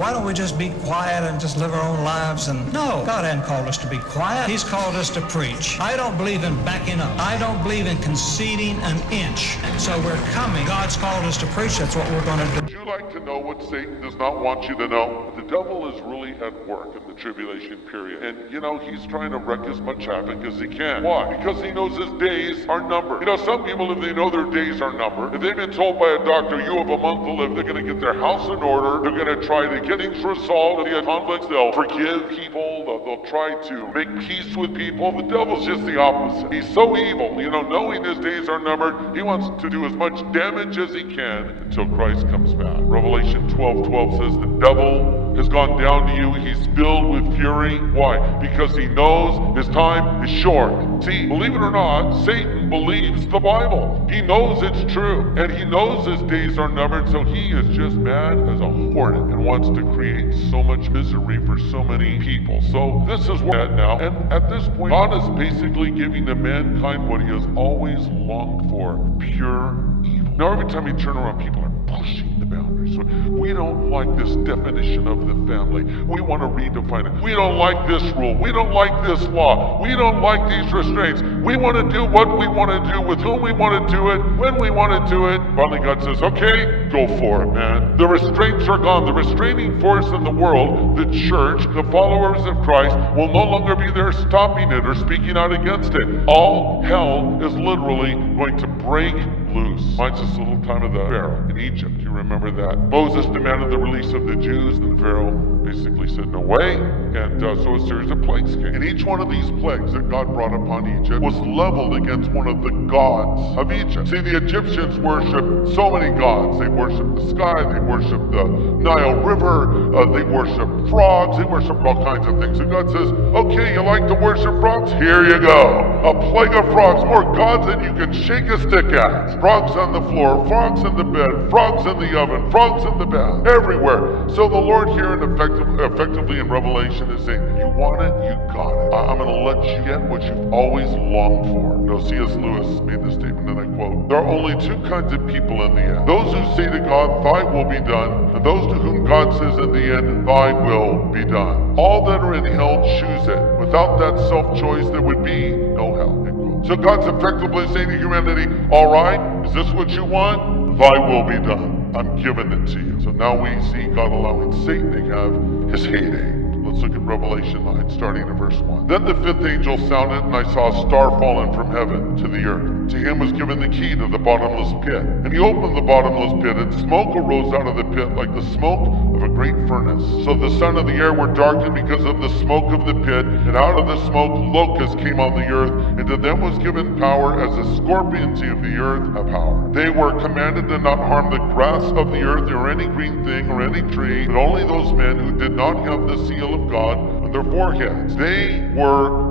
Why don't we just be quiet and just live our own lives? And no, God hasn't called us to be quiet. He's called us to preach. I don't believe in backing up. I don't believe in conceding an inch. So we're coming. God's called us to preach. That's what we're going to do. Would you like to know what Satan does not want you to know? The devil is really at work in the tribulation period. And, he's trying to wreak as much havoc as he can. Why? Because he knows his days are numbered. Some people, if they know their days are numbered, if they've been told by a doctor, you have a month to live, they're going to get their house in order. They're going to try to get things resolved. If they have conflicts, they'll forgive people. They'll try to make peace with people. The devil's just the opposite. He's so evil. Knowing his days are numbered, he wants to do as much damage as he can until Christ comes back. Revelation 12:12 says the devil has gone down to you. He's filled with fury. Why? Because he knows his time is short. See, believe it or not, Satan believes the Bible. He knows it's true. And he knows his days are numbered, so he is just mad as a hornet and wants to create so much misery for so many people. So this is where we're at now. And at this point, God is basically giving to mankind what he has always longed for, pure evil. Now every time you turn around, people are pushing the boundaries. So we don't like this definition of the family. We want to redefine it. We don't like this rule. We don't like this law. We don't like these restraints. We want to do what we want to do with whom we want to do it, when we want to do it. Finally God says, okay, go for it, man. The restraints are gone. The restraining force in the world, the church, the followers of Christ, will no longer be there stopping it or speaking out against it. All hell is literally going to break loose. Reminds us a little time of the Pharaoh in Egypt. You remember that? Moses demanded the release of the Jews, and Pharaoh basically said no way, and so a series of plagues came. And each one of these plagues that God brought upon Egypt was leveled against one of the gods of Egypt. See, the Egyptians worshiped so many gods. They worshiped the sky, they worshiped the Nile River, they worshiped frogs, they worshiped all kinds of things. And God says, okay, you like to worship frogs? Here you go. A plague of frogs, more gods than you can shake a stick at. Frogs on the floor, frogs in the bed, frogs in the oven, frogs in the bath, everywhere. So the Lord here effectively in Revelation is saying, you want it, you got it. I'm going to let you get what you've always longed for. C.S. Lewis made this statement, and I quote, there are only two kinds of people in the end. Those who say to God, thy will be done, and those to whom God says in the end, thy will be done. All that are in hell choose it. Without that self-choice, there would be no hell. So God's effectively saying to humanity, all right, is this what you want? Thy will be done. I'm giving it to you. So now we see God allowing Satan to have his heyday. Let's look at Revelation 9, starting in verse 1. Then the fifth angel sounded, and I saw a star fallen from heaven to the earth. To him was given the key to the bottomless pit. And he opened the bottomless pit, and smoke arose out of the pit like the smoke of a great furnace. So the sun and the air were darkened because of the smoke of the pit, and out of the smoke locusts came on the earth, and to them was given power as the scorpions of the earth have power. They were commanded to not harm the grass of the earth or any green thing or any tree, but only those men who did not have the seal of God on their foreheads. They were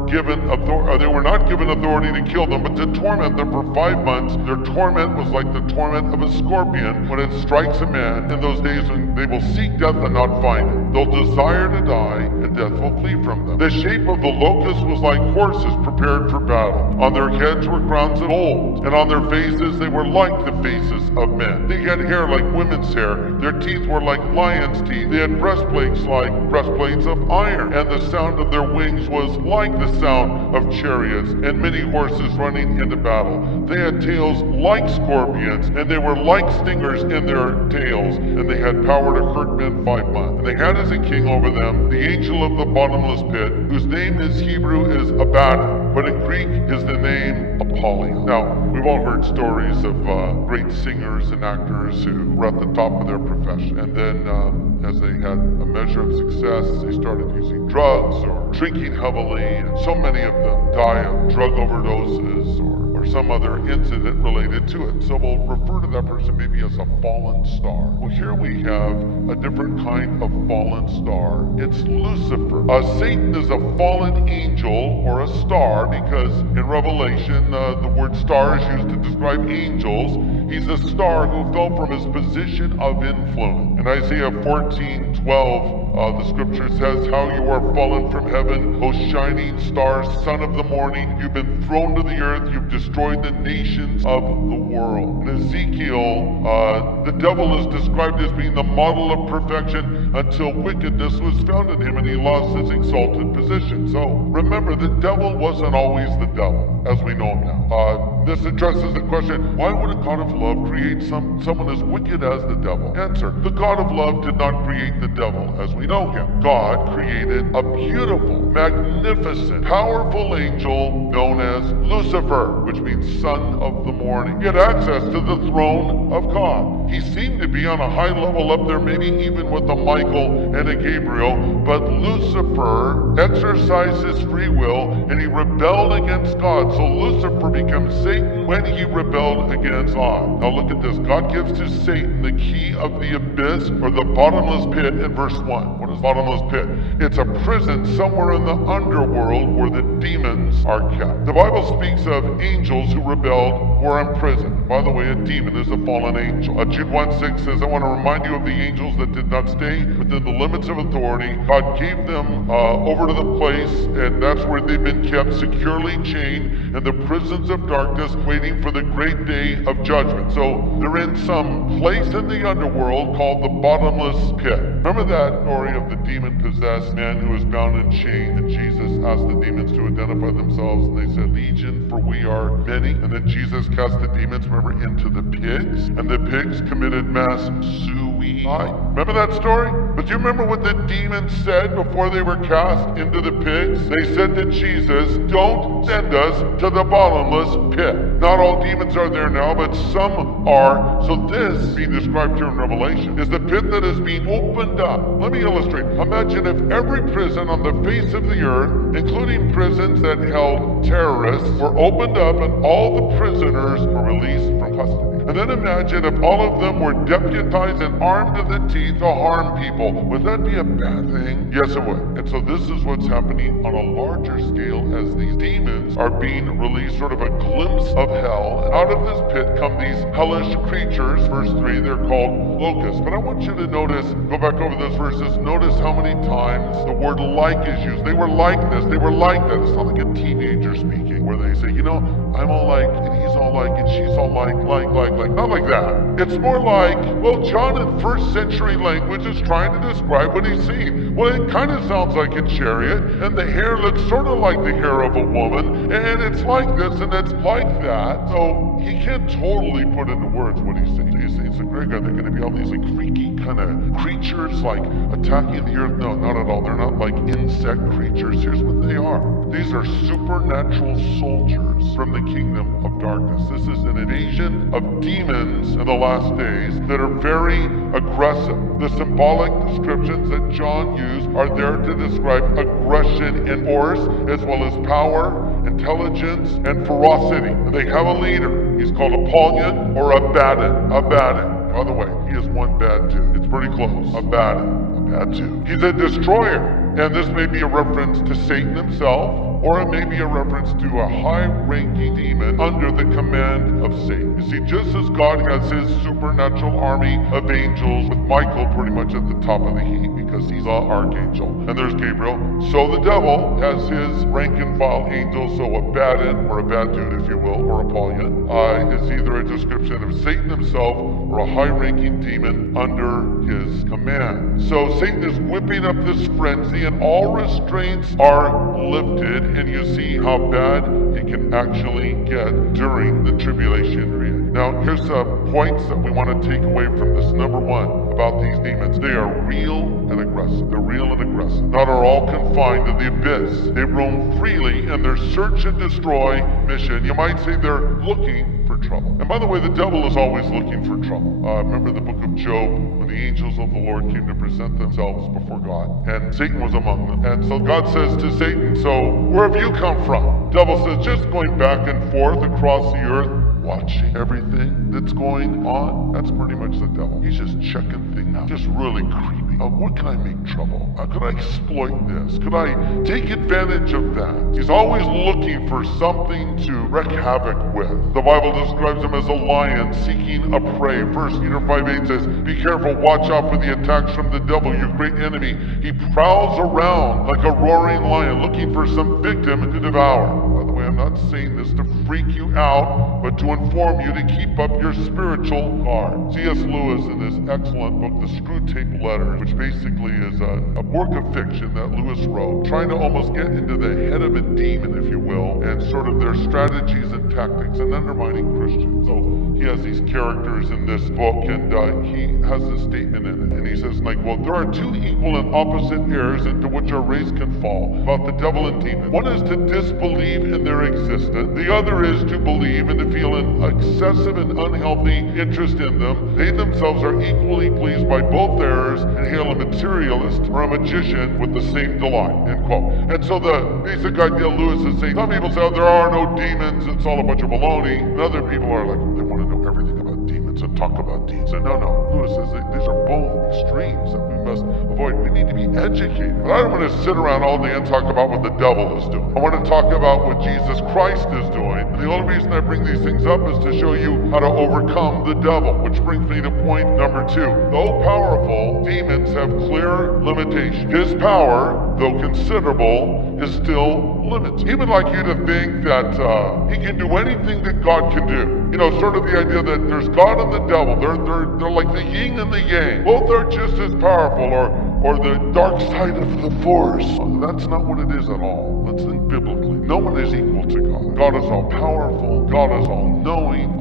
not given authority to kill them, but to torment them for 5 months. Their torment was like the torment of a scorpion when it strikes a man. In those days when they will seek death and not find it. They'll desire to die, and death will flee from them. The shape of the locust was like horses prepared for battle. On their heads were crowns of gold, and on their faces they were like the faces of men. They had hair like women's hair. Their teeth were like lions' teeth. They had breastplates like breastplates of iron, and the sound of their wings was like the sound of chariots, and many horses running into battle. They had tails like scorpions, and they were like stingers in their tails, and they had power to hurt men 5 months. And they had as a king over them the angel of the bottomless pit, whose name in Hebrew is Abaddon, but in Greek is the name Apollyon. Now, we've all heard stories of great singers and actors who were at the top of their profession, and then as they had a measure of success, they started using drugs or drinking heavily, and so many of them die of drug overdoses or some other incident related to it. So we'll refer to that person maybe as a fallen star. Well, here we have a different kind of fallen star. It's Lucifer. Satan is a fallen angel or a star because in Revelation, the word star is used to describe angels. He's a star who fell from his position of influence. In Isaiah 14:12, the scripture says, how you are fallen from heaven, O shining star, son of the morning. You've been thrown to the earth. You've destroyed the nations of the world. In Ezekiel, the devil is described as being the model of perfection, until wickedness was found in him and he lost his exalted position. So remember, the devil wasn't always the devil as we know him now. This addresses the question, why would a God of love create someone as wicked as the devil? Answer, the God of love did not create the devil as we know him. God created a beautiful, magnificent, powerful angel known as Lucifer, which means son of the morning. He had access to the throne of God. He seemed to be on a high level up there, maybe even with a Michael and a Gabriel, but Lucifer exercised his free will and he rebelled against God. So Lucifer becomes Satan when he rebelled against God. Now look at this. God gives to Satan the key of the abyss or the bottomless pit in verse 1. What is bottomless pit? It's a prison somewhere in the underworld where the demons are kept. The Bible speaks of angels who rebelled were imprisoned. By the way, a demon is a fallen angel. Jude 1:6 says, I want to remind you of the angels that did not stay within the limits of authority. God gave them over to the place, and that's where they've been kept securely chained in the prisons of darkness, waiting for the great day of judgment. So they're in some place in the underworld called the bottomless pit. Remember that story of the demon-possessed man who was bound and chained, and Jesus asked the demons to identify themselves, and they said, Legion, for we are many. And then Jesus cast the demons, remember, into the pigs, and the pigs committed mass suicide. Remember that story? But do you remember what the demons said before they were cast into the pigs? They said to Jesus, don't send us to the bottomless pit. Not all demons are there now, but some are. So this, being described here in Revelation, is the pit that is being opened up. Let me illustrate. Imagine if every prison on the face of the earth, including prisons that held terrorists, were opened up and all the prisoners were released from custody. And then imagine if all of them were deputized and armed to the teeth to harm people. Would that be a bad thing? Yes, it would. And so this is what's happening on a larger scale as these demons are being released, sort of a glimpse of hell. And out of this pit come these hellish creatures. Verse 3, they're called locusts. But I want you to notice, go back over those verses, notice how many times the word like is used. They were like this, they were like that. It's not like a teenager speaking where they say, I'm all like, and he's all like, and she's all like. Not like that. It's more like, well, John in first century language is trying to describe what he's seen. Well, it kind of sounds like a chariot, and the hair looks sort of like the hair of a woman, and it's like this, and it's like that. So he can't totally put into words what he's saying. He's saying, so Greg, are there going to be all these like freaky kind of creatures like attacking the earth? No, not at all. They're not like insect creatures. Here's what they are. These are supernatural soldiers from the kingdom of darkness. This is an invasion of demons in the last days that are very aggressive. The symbolic descriptions that John used are there to describe aggression and force, as well as power, intelligence, and ferocity. And they have a leader. He's called Apollyon or Abaddon. Abaddon. By the way, he is one bad dude. It's pretty close. Abaddon. A bad dude. He's a destroyer. And this may be a reference to Satan himself, or it may be a reference to a high-ranking demon under the command of Satan. You see, just as God has his supernatural army of angels, with Michael pretty much at the top of the heap because he's an archangel, and there's Gabriel, so the devil has his rank-and-file angels. So Abaddon, or a bad dude, if you will, or Apollyon, is either a description of Satan himself or a high-ranking demon under his command. So Satan is whipping up this frenzy, and all restraints are lifted, and you see how bad it can actually get during the tribulation period. Now, here's points that we want to take away from this. Number one, about these demons. They are real and aggressive. They're real and aggressive. Not are all confined to the abyss. They roam freely in their search and destroy mission. You might say they're looking for trouble. And by the way, the devil is always looking for trouble. Remember the book of Job, when the angels of the Lord came to present themselves before God, and Satan was among them. And so God says to Satan, so where have you come from? Devil says, just going back and forth across the earth, watching everything that's going on. That's pretty much the devil. He's just checking things out. Just really creepy. What can I make trouble? Could I exploit this? Could I take advantage of that? He's always looking for something to wreak havoc with. The Bible describes him as a lion seeking a prey. 1 Peter 5:8 says, be careful, watch out for the attacks from the devil, your great enemy. He prowls around like a roaring lion looking for some victim to devour. By the way, I'm not saying this to freak you out, but to inform you to keep up your spiritual guard. C.S. Lewis, in his excellent book, The Screwtape Letters, which basically is a work of fiction that Lewis wrote, trying to almost get into the head of a demon, if you will, and sort of their strategies and tactics and undermining Christians. So he has these characters in this book, and he has this statement in it, and he says, like, well, there are two equal and opposite errors into which our race can fall about the devil and demons. One is to disbelieve in their existence. The other is to believe and to feel an excessive and unhealthy interest in them. They themselves are equally pleased by both errors and hail a materialist or a magician with the same delight, end quote. And so the basic idea Lewis is saying, some people say, oh, there are no demons, it's all a bunch of baloney. And other people are like, they want to know everything about demons and talk about demons. And no, Lewis says these are both extremes that we must avoid. We need to be educated. But I don't want to sit around all day and talk about what the devil is doing. I want to talk about what Jesus Christ is doing. And the only reason I bring these things up is to show you how to overcome the devil, which brings me to point number 2. Though powerful, demons have clear limitations. His power, though considerable, is still limited. He would like you to think that he can do anything that God can do. You know, sort of the idea that there's God and the devil. They're like the yin and the yang. Both are just as powerful, or the dark side of the force. That's not what it is at all. Let's think biblically. No one is equal to God. God is all powerful. God is all knowing.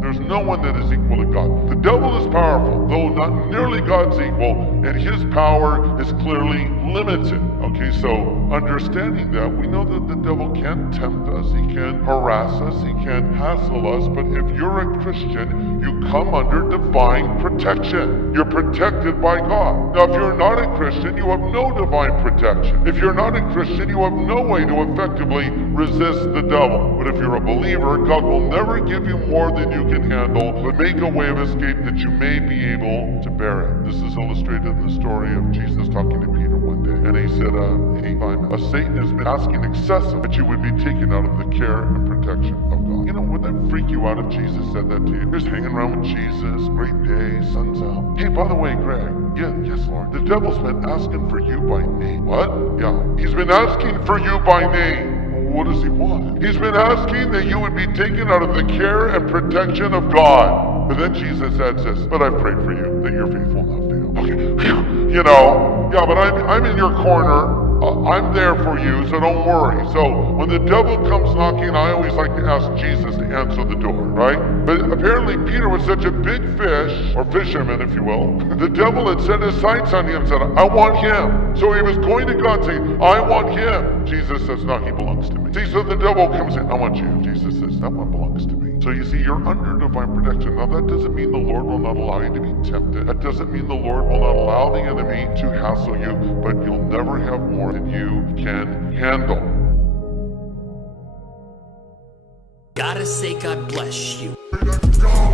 There's no one that is equal to God. The devil is powerful, though not nearly God's equal, and his power is clearly limited. Okay, so understanding that, we know that the devil can tempt us, he can harass us, he can hassle us, but if you're a Christian, you come under divine protection. You're protected by God. Now, if you're not a Christian, you have no divine protection. If you're not a Christian, you have no way to effectively resist the devil. But if you're a believer, God will never give you more than you can handle, but make a way of escape that you may be able to bear it. This is illustrated in the story of Jesus talking to Peter one day. And he said, hey, Simon, Satan has been asking excessive that you would be taken out of the care and protection of God. You know, would that freak you out if Jesus said that to you? You're just hanging around with Jesus, great day, sun's out. Hey, by the way, Greg, yes, Lord, the devil's been asking for you by name. What? Yeah, he's been asking for you by name. What does he want? He's been asking that you would be taken out of the care and protection of God. But then Jesus says, but I've prayed for you that your faith will not fail. Okay, you know, yeah, but I'm in your corner. I'm there for you, so don't worry. So when the devil comes knocking, I always like to ask Jesus to answer the door, right? But apparently Peter was such a big fish, or fisherman, if you will. The devil had set his sights on him and said, I want him. So he was going to God saying, I want him. Jesus says, no, he belongs to me. See, so the devil comes in, I want you. Jesus says, that one belongs to me. So you see, you're under divine protection. Now that doesn't mean the Lord will not allow you to be tempted. That doesn't mean the Lord will not allow the enemy to hassle you, but you'll never have more than you can handle. Gotta say God bless you. God.